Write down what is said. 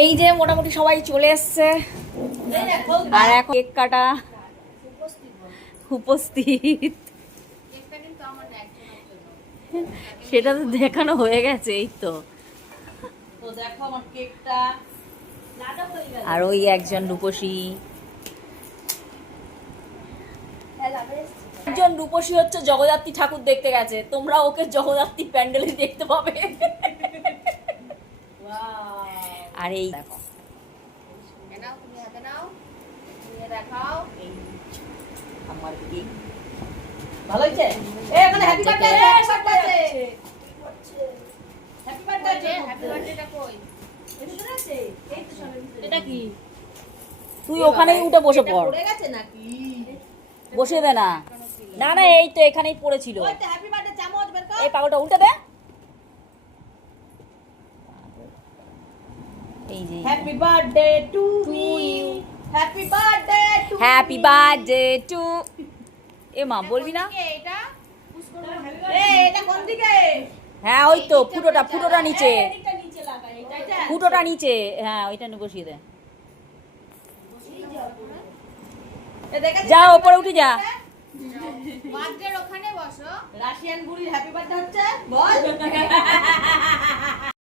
এই যে মোটামুটি সবাই চলে এসছে আর এখন কেক কাটা উপস্থিত, সেটা তো দেখানো হয়ে গেছে। এই তো দেখো আমার কেকটা। আর ওই একজন রূপসী, একজন রূপসী হচ্ছে জগদ্ধাত্রী ঠাকুর দেখতে গেছে, তোমরা ওকে জগদ্ধাত্রী প্যান্ডেলে দেখতে পাবে। আর এই দেখো দেখাও আমার কেক ভালো হয়েছে। এখানে happy birthday, happy birthday, happy বার্থডেটা কই? এখানে আছে। এই তো সামনে। এটা কি? তুই ওখানেই উঠে বসে পড়। পড়ে গেছে নাকি? বসে দে না। না না, এই তো এখানেই পড়েছিল। ওই তো হ্যাপি বার্থডে চামচ বের কর। এই পাগলটা উল্টে দে। এই যে happy birthday to you, happy birthday to, happy birthday to. এ মা বলবি না? এটা এটা কোন দিকে? হ্যাঁ ওই তো ফুটোটা নিচে, এটা নিচে লাগা, এটা ফুটোটা নিচে। হ্যাঁ ওইটা বসিয়ে দে। যা ওপরে উঠে যা। বার্থডের ওখানে বসো। রাশিয়ান বুড়ির হ্যাপি বার্থডে হচ্ছে বল।